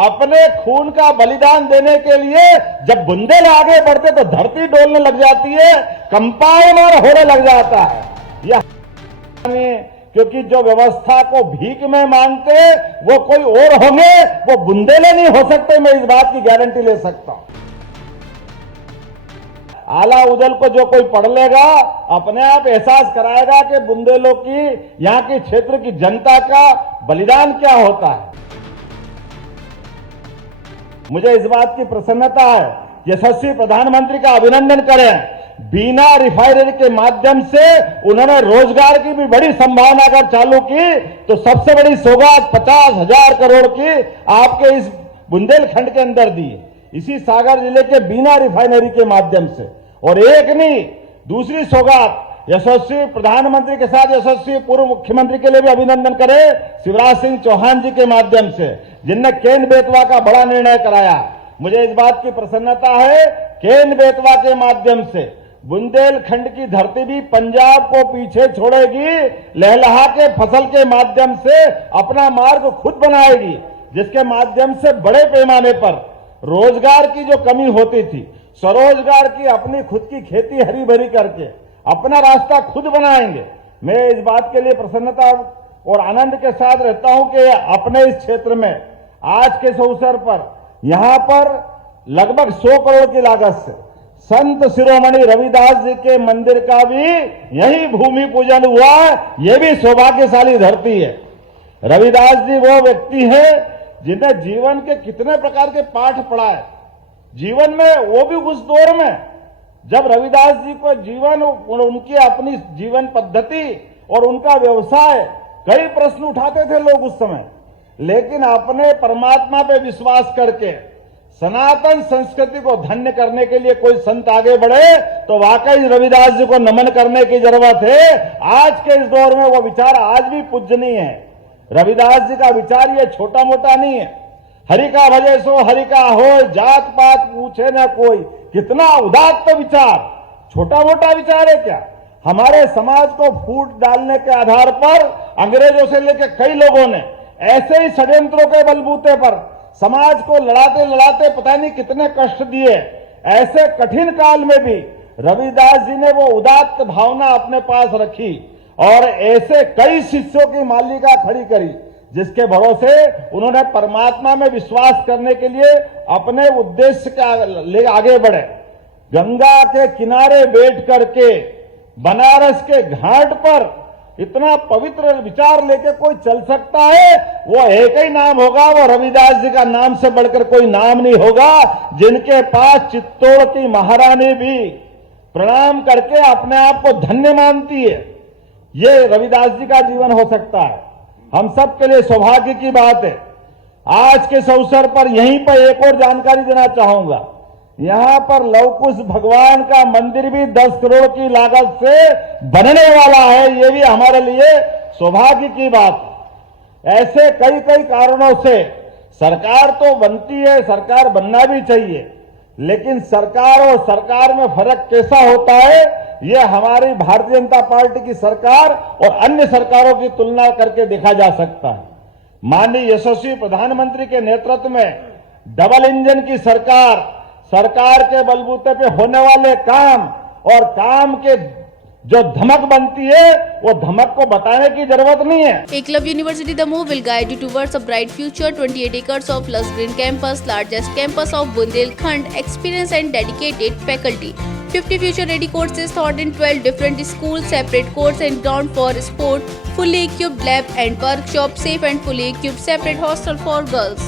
अपने खून का बलिदान देने के लिए जब बुंदेल आगे बढ़ते तो धरती डोलने लग जाती है, कंपायमान होने लग जाता है। यह क्योंकि जो व्यवस्था को भीख में मांगते वो कोई और होंगे, वो बुंदेले नहीं हो सकते। मैं इस बात की गारंटी ले सकता हूं। आला उदल को जो कोई पढ़ लेगा अपने आप एहसास कराएगा कि बुंदेलों की, यहां के क्षेत्र की जनता का बलिदान क्या होता है। मुझे इस बात की प्रसन्नता है, यशस्वी प्रधानमंत्री का अभिनंदन करें। बीना रिफाइनरी के माध्यम से उन्होंने रोजगार की भी बड़ी संभावना अगर चालू की तो सबसे बड़ी सौगात 50,000 करोड़ की आपके इस बुंदेलखंड के अंदर दी, इसी सागर जिले के बीना रिफाइनरी के माध्यम से। और एक नहीं, दूसरी सौगात यशस्वी प्रधानमंत्री के साथ यशस्वी पूर्व मुख्यमंत्री के लिए भी अभिनंदन करें, शिवराज सिंह चौहान जी के माध्यम से, जिनने केन बेतवा का बड़ा निर्णय कराया। मुझे इस बात की प्रसन्नता है, केन बेतवा के माध्यम से बुंदेलखंड की धरती भी पंजाब को पीछे छोड़ेगी, लहलहा के फसल के माध्यम से अपना मार्ग खुद बनाएगी, जिसके माध्यम से बड़े पैमाने पर रोजगार की जो कमी होती थी, स्वरोजगार की अपनी खुद की खेती हरी भरी करके अपना रास्ता खुद बनाएंगे। मैं इस बात के लिए प्रसन्नता और आनंद के साथ रहता हूं कि अपने इस क्षेत्र में आज के इस अवसर पर यहां पर लगभग 100 करोड़ की लागत से संत शिरोमणि रविदास जी के मंदिर का भी यही भूमि पूजन हुआ। यह भी सौभाग्यशाली धरती है। रविदास जी वो व्यक्ति है जिन्हें जीवन के कितने प्रकार के पाठ पढ़ाए जीवन में, वो भी उस दौर में जब रविदास जी को जीवन, उनकी अपनी जीवन पद्धति और उनका व्यवसाय, कई प्रश्न उठाते थे लोग उस समय, लेकिन अपने परमात्मा पे विश्वास करके सनातन संस्कृति को धन्य करने के लिए कोई संत आगे बढ़े तो वाकई रविदास जी को नमन करने की जरूरत है। आज के इस दौर में वो विचार आज भी पूजनीय है। रविदास जी का विचार ये छोटा मोटा नहीं है। हरि का भजे सो हरि का हो, जात पात पूछे न कोई, कितना उदात्त विचार, छोटा मोटा विचार है क्या। हमारे समाज को फूट डालने के आधार पर अंग्रेजों से लेकर कई लोगों ने ऐसे ही षड्यंत्रों के बलबूते पर समाज को लड़ाते लड़ाते पता नहीं कितने कष्ट दिए। ऐसे कठिन काल में भी रविदास जी ने वो उदात्त भावना अपने पास रखी और ऐसे कई शिष्यों की मालिका खड़ी करी, जिसके भरोसे उन्होंने परमात्मा में विश्वास करने के लिए अपने उद्देश्य का ले आगे बढ़े। गंगा के किनारे बैठ करके बनारस के घाट पर इतना पवित्र विचार लेके कोई चल सकता है, वो एक ही नाम होगा, वो रविदास जी का नाम से बढ़कर कोई नाम नहीं होगा, जिनके पास चित्तौड़ की महारानी भी प्रणाम करके अपने आप को धन्य मानती है। ये रविदास जी का जीवन हो सकता है। हम सब के लिए सौभाग्य की बात है। आज के इस अवसर पर यहीं पर एक और जानकारी देना चाहूंगा। यहां पर लवकुश भगवान का मंदिर भी 10 करोड़ की लागत से बनने वाला है। ये भी हमारे लिए सौभाग्य की बात है। ऐसे कई कई कारणों से सरकार तो बनती है, सरकार बनना भी चाहिए, लेकिन सरकार और सरकार में फर्क कैसा होता है, ये हमारी भारतीय जनता पार्टी की सरकार और अन्य सरकारों की तुलना करके देखा जा सकता है। माननीय यशस्वी प्रधानमंत्री के नेतृत्व में डबल इंजन की सरकार के बलबूते पे होने वाले काम और काम के जो धमक बनती है, वो धमक को बताने की जरूरत नहीं है। Eklavya University Damoh will guide you towards a bright future. 28 acres of lush green campus, largest campus of Bundelkhand, experienced and dedicated faculty. 50 future-ready courses taught in 12 different schools, separate courts and ground for sport, fully equipped lab and workshop, safe and fully equipped separate hostel for girls.